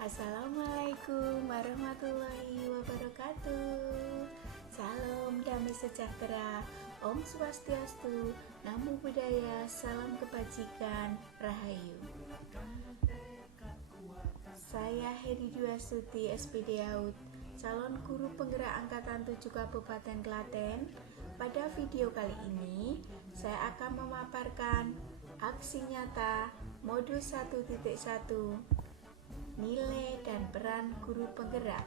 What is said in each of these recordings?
Assalamualaikum warahmatullahi wabarakatuh. Salam damai sejahtera, Om Swastiastu, Namo Buddhaya, salam kebajikan, Rahayu. Saya Heri Dwiasuti, SPD AUD, calon guru penggerak angkatan 7 Kabupaten Klaten. Pada video kali ini, saya akan memaparkan aksi nyata modul 1.1 nilai dan peran guru penggerak.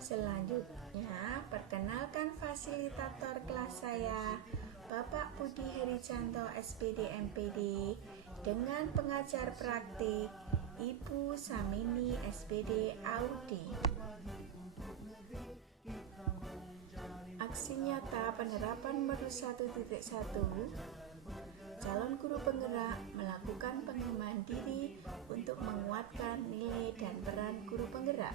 Selanjutnya, perkenalkan fasilitator kelas saya, Bapak Budi Herijanto, SPD MPD, dengan pengajar praktik Ibu Samini, SPD AUD. Aksi nyata penerapan modul 1.1, calon guru penggerak melakukan pengembangan diri untuk menguatkan nilai dan peran guru penggerak.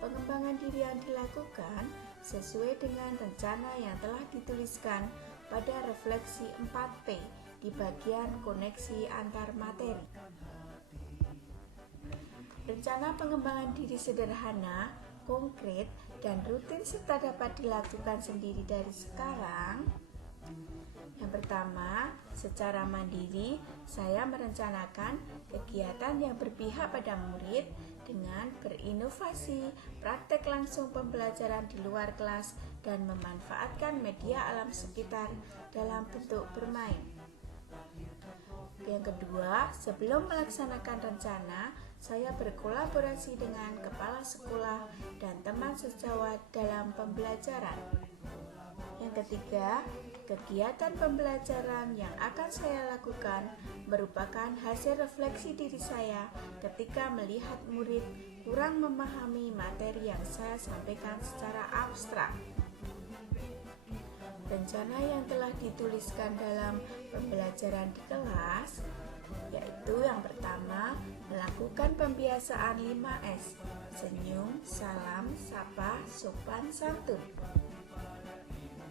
Pengembangan diri yang dilakukan sesuai dengan rencana yang telah dituliskan pada refleksi 4P di bagian koneksi antar materi. Rencana pengembangan diri sederhana, konkret, dan rutin serta dapat dilakukan sendiri dari sekarang. Yang pertama, secara mandiri, saya merencanakan kegiatan yang berpihak pada murid dengan berinovasi, praktek langsung pembelajaran di luar kelas, dan memanfaatkan media alam sekitar dalam bentuk bermain. Yang kedua, sebelum melaksanakan rencana, saya berkolaborasi dengan kepala sekolah dan teman sejawat dalam pembelajaran. Yang ketiga, kegiatan pembelajaran yang akan saya lakukan merupakan hasil refleksi diri saya ketika melihat murid kurang memahami materi yang saya sampaikan secara abstrak. Rencana yang telah dituliskan dalam pembelajaran di kelas yaitu yang pertama, melakukan pembiasaan 5S, senyum, salam, sapa, sopan, santun.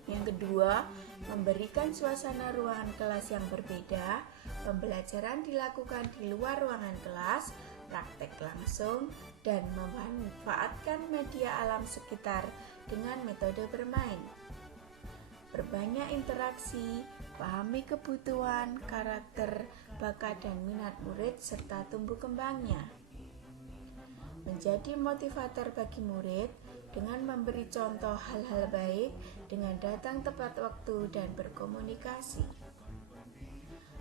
Yang kedua, memberikan suasana ruangan kelas yang berbeda, pembelajaran dilakukan di luar ruangan kelas, praktek langsung, dan memanfaatkan media alam sekitar dengan metode bermain. Perbanyak interaksi, pahami kebutuhan, karakter, bakat, dan minat murid, serta tumbuh kembangnya. Menjadi motivator bagi murid dengan memberi contoh hal-hal baik, dengan datang tepat waktu dan berkomunikasi.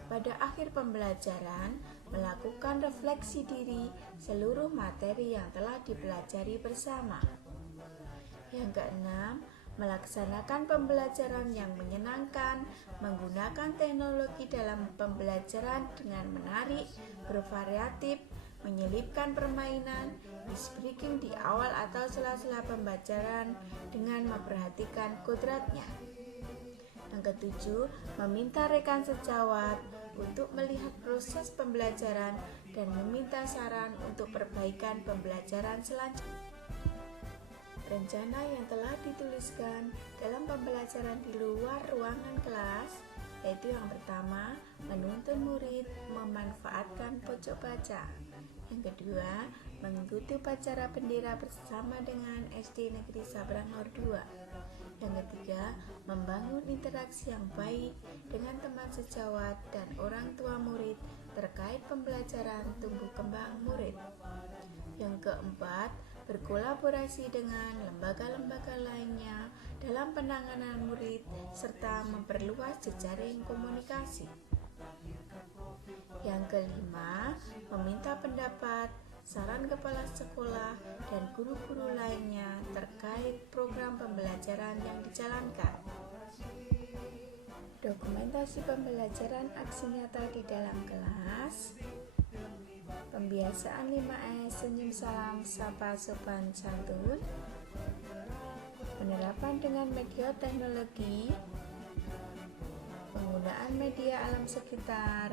Pada akhir pembelajaran, melakukan refleksi diri seluruh materi yang telah dipelajari bersama. Yang keenam, melaksanakan pembelajaran yang menyenangkan, menggunakan teknologi dalam pembelajaran dengan menarik, bervariatif, menyelipkan permainan, ice breaking di awal atau sela-sela pembelajaran dengan memperhatikan kodratnya. Yang ketujuh, meminta rekan sejawat untuk melihat proses pembelajaran dan meminta saran untuk perbaikan pembelajaran selanjutnya. Rencana yang telah dituliskan dalam pembelajaran di luar ruangan kelas yaitu yang pertama, menuntun murid memanfaatkan pojok baca. Yang kedua, mengikuti upacara bendera bersama dengan SD Negeri Sabrang Nor 2. Yang ketiga, membangun interaksi yang baik dengan teman sejawat dan orang tua murid terkait pembelajaran tumbuh kembang murid. Yang keempat, berkolaborasi dengan lembaga-lembaga lainnya dalam penanganan murid serta memperluas jejaring komunikasi. Yang kelima, meminta pendapat, saran kepala sekolah dan guru-guru lainnya terkait program pembelajaran yang dijalankan. Dokumentasi pembelajaran aksi nyata di dalam kelas. Pembiasaan 5S, senyum, salam, sapa, sopan, santun. Penerapan dengan media teknologi, penggunaan media alam sekitar,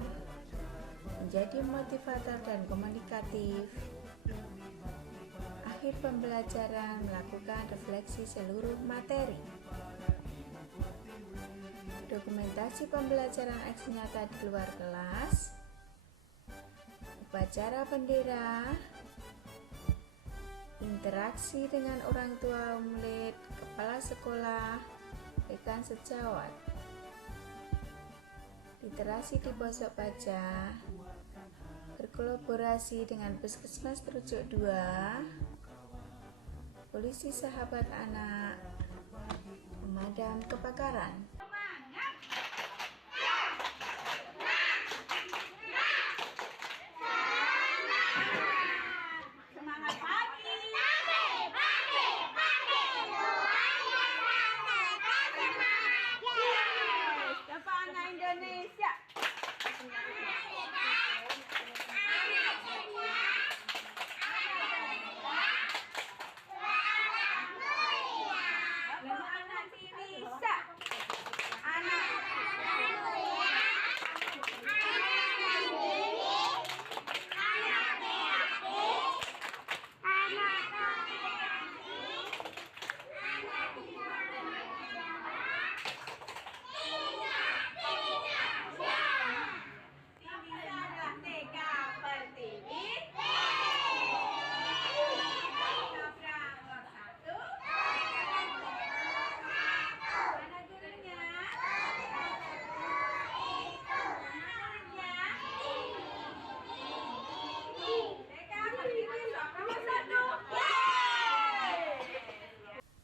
menjadi motivator dan komunikatif. Akhir pembelajaran, melakukan refleksi seluruh materi. Dokumentasi pembelajaran aksi nyata di luar kelas. upacara bendera, interaksi dengan orang tua murid, kepala sekolah, rekan sejawat, literasi di pelosok baca, berkolaborasi dengan puskesmas Trucuk 2, polisi sahabat anak, pemadam kebakaran.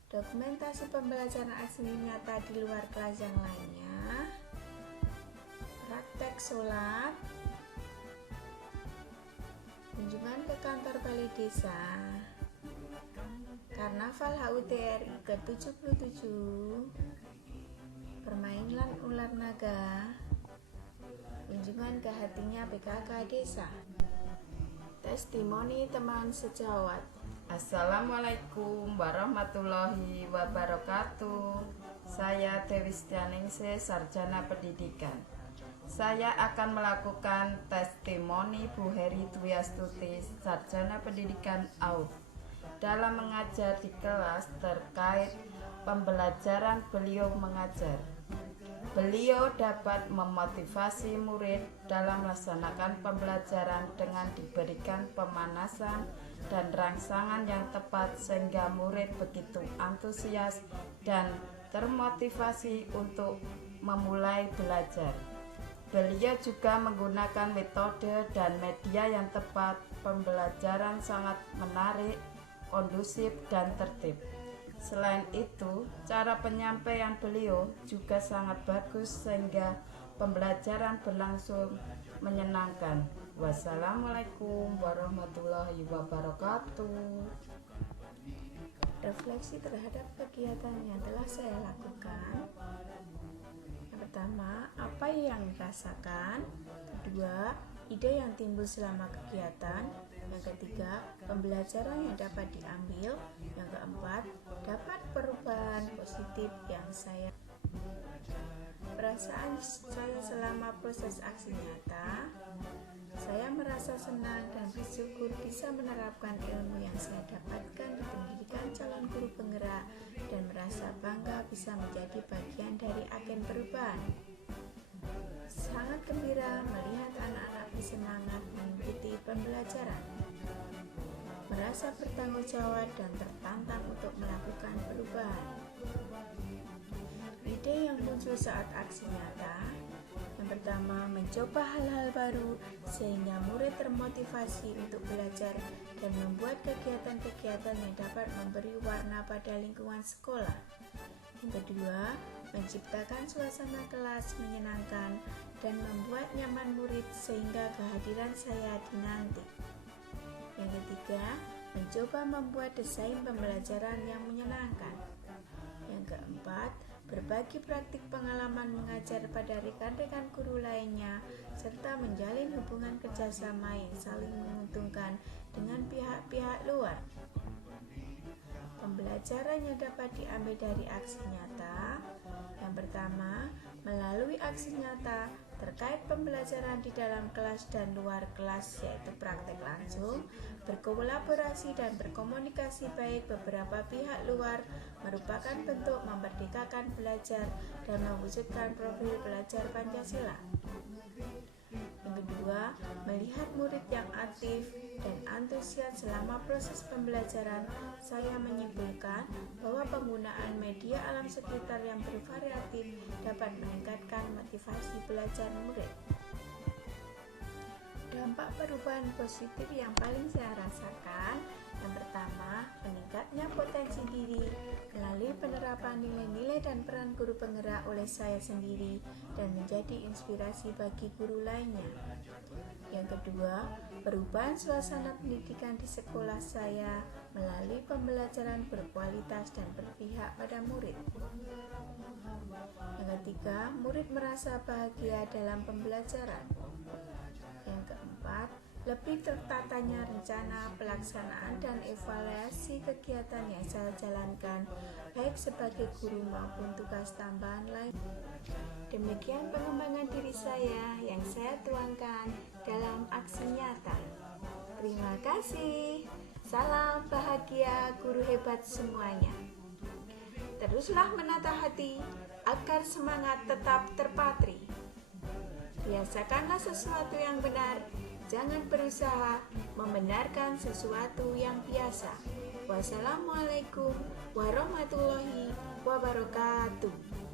Dokumentasi pembelajaran aksi nyata di luar kelas yang lainnya, praktek sholat, kunjungan ke kantor balai desa, karnaval HUT RI ke-77, permainan ular naga, kunjungan ke hatinya PKK desa, testimoni teman sejawat. Assalamualaikum warahmatullahi wabarakatuh. Saya Dewi Setianingsih, Sarjana Pendidikan. Saya akan melakukan testimoni Bu Heri Dwi Astuti, Sarjana Pendidikan AUD, dalam mengajar di kelas terkait pembelajaran beliau mengajar. Beliau dapat memotivasi murid dalam melaksanakan pembelajaran dengan diberikan pemanasan dan rangsangan yang tepat sehingga murid begitu antusias dan termotivasi untuk memulai belajar. Beliau juga menggunakan metode dan media yang tepat. Pembelajaran sangat menarik, kondusif, dan tertib. Selain itu, cara penyampaian beliau juga sangat bagus sehingga pembelajaran berlangsung menyenangkan. Wassalamualaikum warahmatullahi wabarakatuh. Refleksi terhadap kegiatan yang telah saya lakukan. Yang pertama, apa yang dirasakan? Kedua, ide yang timbul selama kegiatan. Yang ketiga, pembelajaran yang dapat diambil. Yang keempat, dapat perubahan positif yang saya perasaan saya selama proses aksi nyata. Saya merasa senang dan bersyukur bisa menerapkan ilmu yang saya dapatkan di pendidikan calon guru penggerak dan merasa bangga bisa menjadi bagian dari agen perubahan. Sangat gembira melihat anak-anak bersemangat mengikuti pembelajaran, merasa bertanggung jawab dan tertantang untuk melakukan perubahan. Ide yang muncul saat aksi nyata. Yang pertama, mencoba hal-hal baru sehingga murid termotivasi untuk belajar dan membuat kegiatan-kegiatan yang dapat memberi warna pada lingkungan sekolah. Yang kedua, menciptakan suasana kelas menyenangkan dan membuat nyaman murid sehingga kehadiran saya dinanti. Yang ketiga, mencoba membuat desain pembelajaran yang menyenangkan. Yang keempat, berbagi praktik pengalaman mengajar pada rekan-rekan guru lainnya, serta menjalin hubungan kerjasama yang saling menguntungkan dengan pihak-pihak luar. Pembelajaran yang dapat diambil dari aksi nyata. Yang pertama, melalui aksi nyata terkait pembelajaran di dalam kelas dan luar kelas, yaitu praktek langsung, berkolaborasi dan berkomunikasi baik beberapa pihak luar merupakan bentuk memerdekakan belajar dan mewujudkan profil belajar Pancasila. Yang Yang kedua, melihat murid yang aktif dan antusias selama proses pembelajaran, saya menyimpulkan bahwa penggunaan media alam sekitar yang bervariatif dapat meningkatkan motivasi belajar murid. Dampak perubahan positif yang paling saya rasakan, yang pertama, meningkatnya potensi diri melalui penerapan nilai-nilai dan peran guru penggerak oleh saya sendiri dan menjadi inspirasi bagi guru lainnya. Yang kedua, perubahan suasana pendidikan di sekolah saya melalui pembelajaran berkualitas dan berpihak pada murid. Yang ketiga, murid merasa bahagia dalam pembelajaran. Yang keempat, lebih tertatanya rencana pelaksanaan dan evaluasi kegiatan yang saya jalankan, baik sebagai guru maupun tugas tambahan lain. Demikian pengembangan diri saya yang saya tuangkan dalam aksi nyata. Terima kasih. Salam bahagia guru hebat semuanya. Teruslah menata hati agar semangat tetap terpatri. Biasakanlah sesuatu yang benar, jangan berusaha membenarkan sesuatu yang biasa. Wassalamualaikum warahmatullahi wabarakatuh.